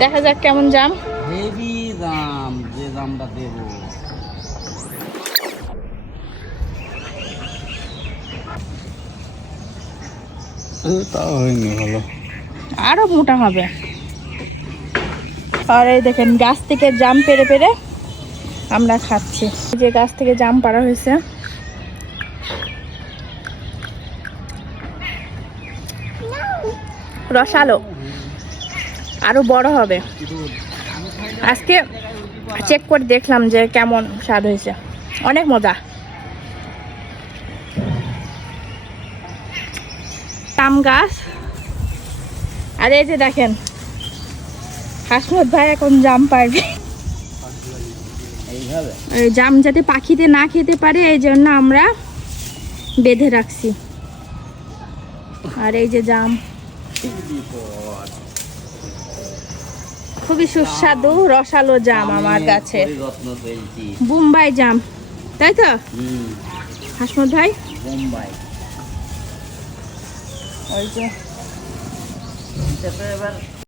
দেখা যাক কেমন জাম। হেভি জাম, যে জামটা দেব। তাও হয়নি ভালো, আরো মোটা হবে। আর এই দেখেন গাছ থেকে জাম পেড়ে পেড়ে আমরা খাচ্ছি। এই যে গাছ থেকে জাম পাড়া হয়েছে। রসালো, আরো বড় হবে। আজকে চেক করে দেখলাম যে কেমন স্বাদ হয়েছে, অনেক মজা। জাম গাছ। আর এই যে দেখেন হাসমত ভাই এখন জাম পারবে। এইভাবে জাম যাতে পাখিতে না খেতে পারে এই জন্য আমরা বেঁধে রাখছি। আর এই যে জাম খুবই সুস্বাদু রসালো জাম আমার কাছে। বোম্বাই জাম, তাই তো হাসমত ভাই? বোম্বাই। ওই যে এবার